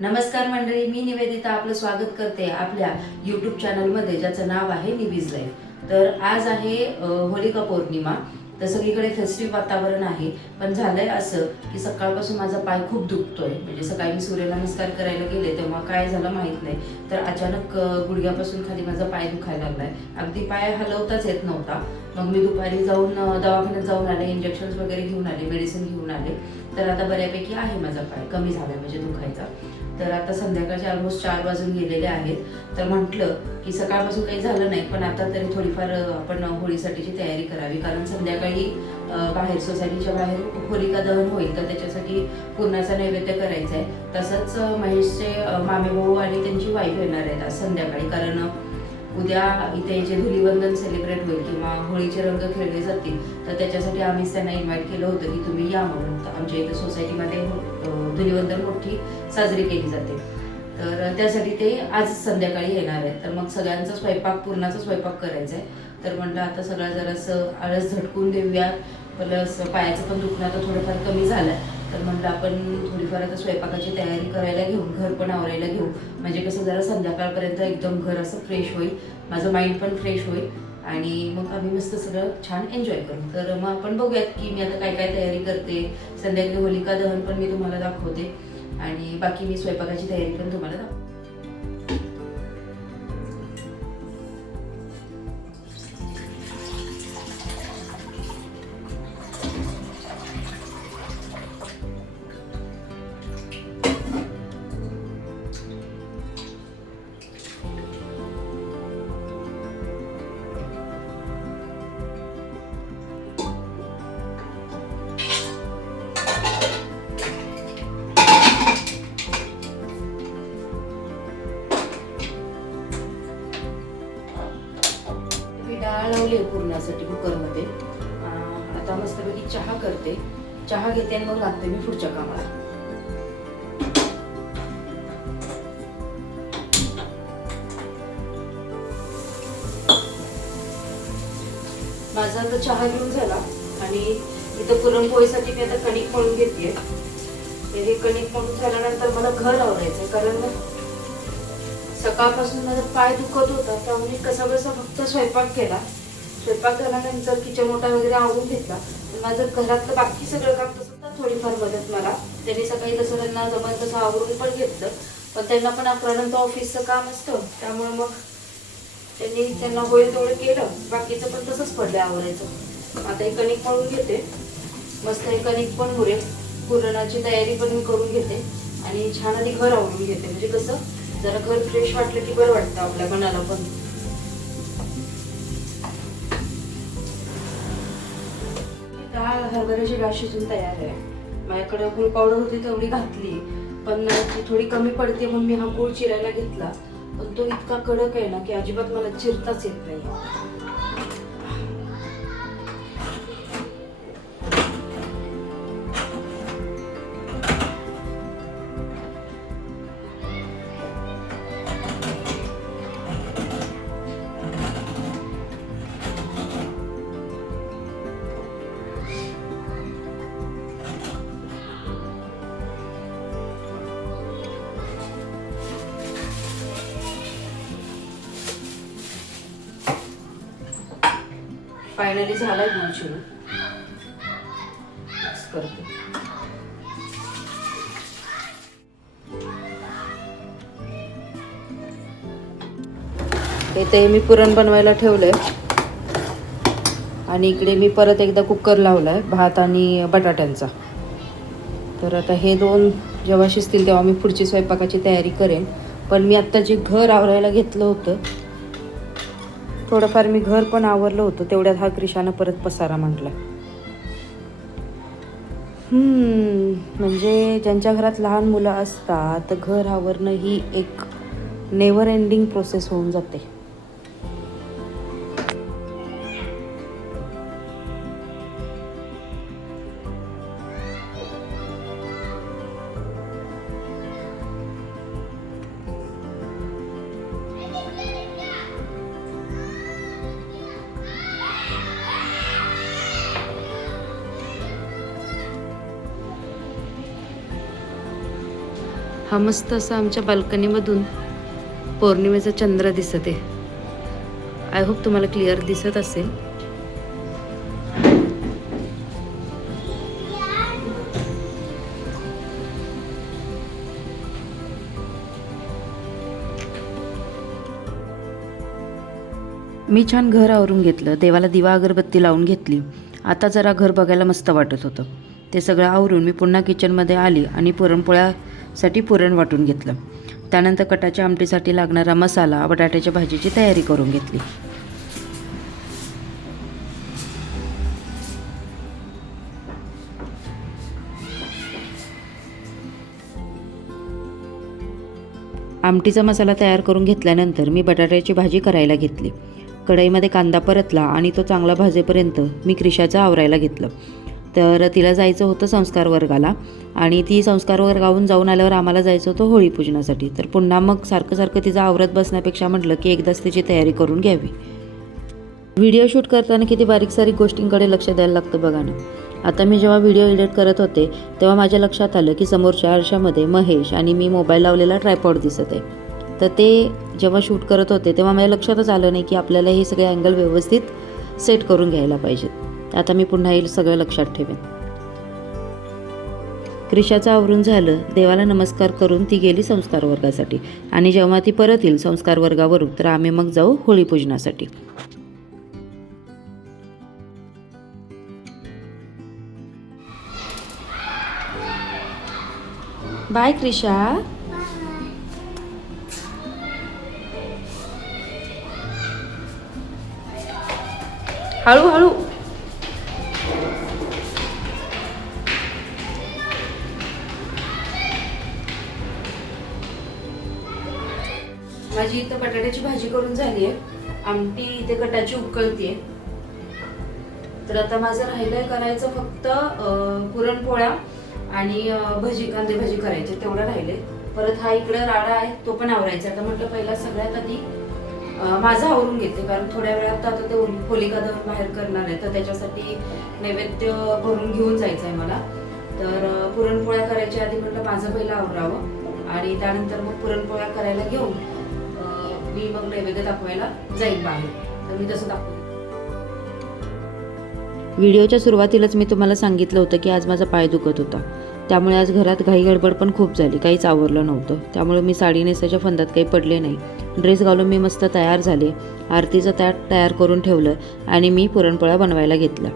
नमस्कार मंडळी, मी निवेदिता आपलं स्वागत करते आपल्या यूट्यूब चॅनलमध्ये ज्याचं नाव आहे निवीज लाईफ. तर आज आहे होलिका पौर्णिमा. तर सगळीकडे फेस्टिव्ह वातावरण आहे. पण झालंय असं की सकाळपासून माझा पाय खूप दुखतोय. म्हणजे सकाळी मी सूर्यनमस्कार करायला गेले तेव्हा काय झालं माहीत नाही, तर अचानक गुडघ्यापासून खाली माझा पाय दुखायला लागलाय. अगदी पाय हलवताच येत नव्हता. मग मी दुपारी जाऊन दवाखान्यात जाऊन आले, इंजेक्शन्स वगैरे घेऊन आले, मेडिसिन घेऊन आले. तर आता बऱ्यापैकी आहे माझा पाय, कमी झालाय म्हणजे दुखायचा. तर आता संध्याकाळचे ऑलमोस्ट 4 वाजून गेलेले आहेत. तर म्हटलं की सकाळपासून काही झालं नाही, पण आता तरी थोडीफार आपण होळीसाठीची तयारी करावी. कारण संध्याकाळी बाहेर सोसायटीच्या बाहेर होलिका दहन होईल, तर त्याच्यासाठी पुरणाचा नैवेद्य करायचा आहे. तसंच महेशचे मामे भाऊ आणि त्यांची वाईफ येणार आहेत आज संध्याकाळी. कारण उद्या इथे जे धुलीवंदन सेलिब्रेट होईल किंवा होळीचे रंग खेळले जातील, तर त्याच्यासाठी आम्हीच त्यांना इन्व्हाइट केलं होतं की तुम्ही या म्हणून. आमच्या इथं सोसायटीमध्ये धुलीवंदन मोठी साजरी केली जाते, तर त्यासाठी ते आज संध्याकाळी येणार आहेत. तर मग सगळ्यांचा स्वयंपाक, पुरणाचा स्वयंपाक करायचा आहे. तर म्हटलं आता सगळं जरासं आळस झटकून देऊया, प्लस पायाचं पण दुखणं आता थोडंफार कमी झालं. तर म्हटलं आपण थोडीफार आता स्वयंपाकाची तयारी करायला घेऊन घर पण आवरायला घेऊ. म्हणजे कसं जरा संध्याकाळपर्यंत एकदम घर असं फ्रेश होईल, माझं माइंड पण फ्रेश होईल आणि मग आम्ही मस्त सगळं छान एन्जॉय करू. तर मग आपण बघूयात की मी आता काय काय तयारी करते. संध्याकाळी होलिका दहन पण मी तुम्हाला दाखवते आणि बाकी मी स्वयंपाकाची तयारी पण तुम्हाला दाखवते. डाळ लावली पुरणासाठी कुकरमध्ये. आता मस्तपैकी चहा करते, चहा घेते आणि मग लागते मी पुढच्या कामाला. माझा आता चहा घेऊन झाला आणि इथं पुरणपोळीसाठी मी आता कणिक मळून घेते. हे कणिक मळून झाल्यानंतर मला घर आवरायचंय, कारण सकाळपासून माझा पाय दुखत होता. त्यामुळे कसा बसा फक्त स्वयंपाक केला. स्वयंपाक झाल्यानंतर किचन ओटा वगैरे आवरून घेतला. माझं घरातलं बाकी सगळं काम तसं तर थोडीफार मदत मला त्यांनी सकाळी तसं त्यांना जमलं तसं आवरून पण घेतलं. पण त्यांना पण 11 नंतर ऑफिसचं काम असतं, त्यामुळे मग त्यांना होईल तेवढं केलं. बाकीचं पण तसंच पडलं आवरायचं. आता हे कणिक मळून घेते, मस्त हे कणिक पण मुरेल. पुरणाची तयारी पण मी करून घेते आणि छान आधी घर आवरून घेते. म्हणजे कसं जरा घर फ्रेश वाटलं की बरं वाटतं आपल्या मनाला पण. डाळ, हरभऱ्याची डाळ शिजून तयार आहे. माझ्याकडे गुळ पावडर होती तेवढी घातली, पण ती थोडी कमी पडते म्हणून मी हा गुळ चिरायला घेतला. पण तो इतका कडक आहे ना की अजिबात मला चिरताच येत नाही. फायनली झालाय गुळ चिरून. करते इथे मी पुरण बनवायला ठेवलंय आणि इकडे मी परत एकदा कुकर लावलाय भात आणि बटाट्यांचा. तर आता हे दोन जेव्हा शिजतील तेव्हा मी पुढची स्वयंपाकाची तयारी करेन. पण मी आत्ता जे घर आवरायला घेतलं होतं, थोडंफार मी घर पण आवरलं होतं, तेवढ्यात हा क्रिशानं परत पसारा म्हटला. म्हणजे ज्यांच्या घरात लहान मुलं असतात तर घर आवरणं ही एक नेव्हर एंडिंग प्रोसेस होऊन जाते. हा मस्त असा आमच्या बाल्कनीमधून पौर्णिमेचा चंद्र दिसत आहे. आय होप तुम्हाला क्लिअर दिसत असेल. मी छान घर आवरून घेतलं, देवाला दिवा अगरबत्ती लावून घेतली. आता जरा घर बघायला मस्त वाटत होतं. ते सगळं आवरून मी पुन्हा किचनमध्ये आली आणि पुरणपोळ्यासाठी पुरण वाटून घेतलं. त्यानंतर कटाच्या आमटीसाठी लागणारा मसाला, बटाट्याच्या भाजीची तयारी करून घेतली. आमटीचा मसाला तयार करून घेतल्यानंतर मी बटाट्याची भाजी करायला घेतली. कढईमध्ये कांदा परतला आणि तो चांगला भाजेपर्यंत मी क्रिशाचं आवरायला घेतलं. तर तिला जायचं होतं संस्कार वर्गाला आणि ती संस्कार वर्गावरून जाऊन आल्यावर आम्हाला जायचं होतं होळी पूजनासाठी. तर पुन्हा मग सारखं तिचं आवरत बसण्यापेक्षा म्हटलं की एकदाच तिची तयारी करून घ्यावी. व्हिडिओ शूट करताना किती बारीक सारीक गोष्टींकडे लक्ष द्यायला लागतं बघा ना. आता मी जेव्हा व्हिडिओ एडिट करत होते तेव्हा माझ्या लक्षात आलं की समोरच्या आरशामध्ये महेश आणि मी मोबाईल लावलेला ट्रायपॉड दिसत आहे. तर ते जेव्हा शूट करत होते तेव्हा माझ्या लक्षातच आलं नाही की आपल्याला हे सगळे अँगल व्यवस्थित सेट करून घ्यायला पाहिजेत. आता मी पुन्हा हे सगळं लक्षात ठेवेन. क्रिशाचं आवरून झालं, देवाला नमस्कार करून ती गेली संस्कार वर्गासाठी आणि जेव्हा ती परत येईल संस्कार वर्गावरून तर आम्ही मग जाऊ होळी पूजनासाठी. बाय क्रिशा. हळू. माझी इथं बटाट्याची भाजी करून झाली आहे. आमटी इथे कटाची उकळतीये. तर आता माझं राहिलंय करायचं फक्त पुरणपोळ्या आणि कांदे भाजी करायचे, तेवढं राहिले. परत हा इकडे राडा आहे तो पण आवरायचा. आता म्हटलं पहिला सगळ्यात आधी माझं आवरून घेते, कारण थोड्या वेळात आता ते होलिका दहन बाहेर करणार आहे तर त्याच्यासाठी नैवेद्य भरून घेऊन जायचं आहे मला. तर पुरणपोळ्या करायच्या आधी म्हटलं माझं पहिलं आवरावं आणि त्यानंतर मग पुरणपोळ्या करायला घेऊन मी मग नैवेद्य दाखवायला जाईल बाहेर. तर मी तसं दाखवते. व्हिडिओच्या सुरुवातीलाच मी तुम्हाला सांगितलं होतं की आज माझा पाय दुखत होता, त्यामुळे आज घरात घाई गडबड पण खूप झाली, काहीच आवरलं नव्हतं. त्यामुळे मी साडी नेसायच्या फंदात काही पडले नाही. ड्रेस घालून मी मस्त तयार झाले. आरतीचं ताट तयार करून ठेवलं आणि मी पुरणपोळ्या बनवायला घेतल्या.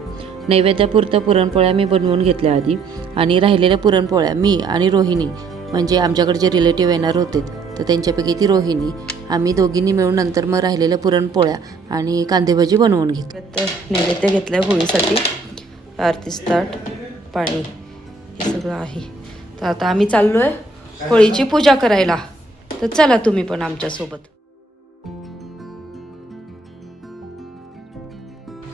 नैवेद्यापुरतं पुरणपोळ्या मी बनवून घेतल्या आधी आणि राहिलेल्या पुरणपोळ्या मी आणि रोहिणी, म्हणजे आमच्याकडे जे रिलेटिव्ह येणार होते तर त्यांच्यापैकी ती रोहिणी, आम्ही दोघींनी मिळून नंतर मग राहिलेल्या पुरणपोळ्या आणि कांदेभाजी बनवून घेतली. तर नैवेद्य घेतला होळीसाठी. आरतीचं ताट, पाणी, हे सगळं आहे. तर आता आम्ही चाललोय होळीची पूजा करायला. तर चला तुम्ही पण आमच्यासोबत.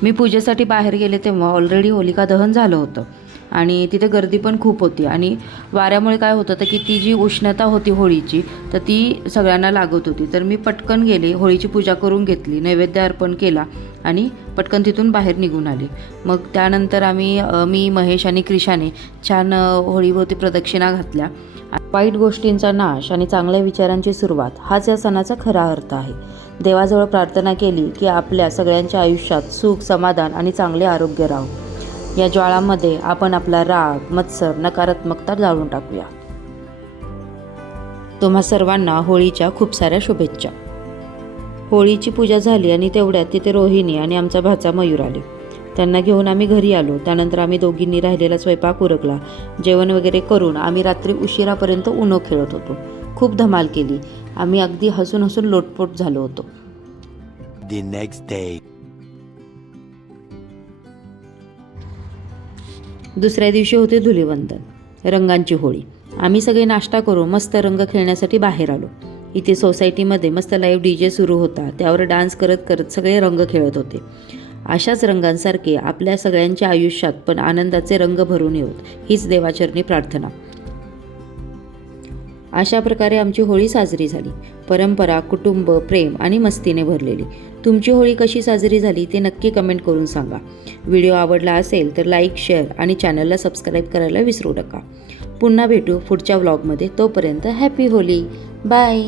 मी पूजेसाठी बाहेर गेले तेव्हा ऑलरेडी होलिका दहन झालं होतं आणि तिथे गर्दी पण खूप होती आणि वाऱ्यामुळे काय होतं की ती जी उष्णता होती होळीची तर ती सगळ्यांना लागत होती. तर मी पटकन गेले, होळीची पूजा करून घेतली, नैवेद्य अर्पण केला आणि पटकन तिथून बाहेर निघून आले. मग त्यानंतर मी महेश आणि क्रिशाने छान होळीभोवती प्रदक्षिणा घातल्या. वाईट गोष्टींचा नाश आणि चांगल्या विचारांची सुरुवात हाच या सणाचा खरा अर्थ आहे. देवाजवळ प्रार्थना केली की आपल्या सगळ्यांच्या आयुष्यात सुख, समाधान आणि चांगले आरोग्य राहो. या ज्वाळामध्ये आपण आपला राग, मत्सर, नकारात्मकता जाळून टाकूया. तुम्हा सर्वांना होळीच्या खूप साऱ्या शुभेच्छा. होळीची पूजा झाली आणि तेवढ्यात तिथे रोहिणी आणि आमचा भाचा मयूर आले. त्यांना घेऊन आम्ही घरी आलो. त्यानंतर आम्ही दोघींनी राहिलेला स्वयंपाक उरकला. जेवण वगैरे करून आम्ही रात्री उशिरापर्यंत उनो खेळत होतो. खूप धमाल केली. आम्ही अगदी हसून हसून लोटपोट झालो होतो. The next day. दुसऱ्या दिवशी होते धुलीवंदन, रंगांची होळी. आम्ही सगळे नाश्ता करून मस्त रंग खेळण्यासाठी बाहेर आलो. इथे सोसायटीमध्ये मस्त लाईव्ह DJ सुरू होता. त्यावर डान्स करत करत सगळे रंग खेळत होते. अशाच रंगांसारखे आपल्या सगळ्यांच्या आयुष्यात पण आनंदाचे रंग भरून येऊत हीच देवाचरणी प्रार्थना. अशा प्रकारे आमची होळी साजरी झाली. परंपरा, कुटुंब, प्रेम आणि मस्तीने भरलेली. तुमची होळी कशी साजरी झाली ते नक्की कमेंट करून सांगा. व्हिडिओ आवडला असेल तर लाईक, शेअर आणि चॅनलला सबस्क्राईब करायला विसरू नका. पुन्हा भेटू पुढच्या व्लॉगमध्ये. तोपर्यंत हॅपी होली. बाय.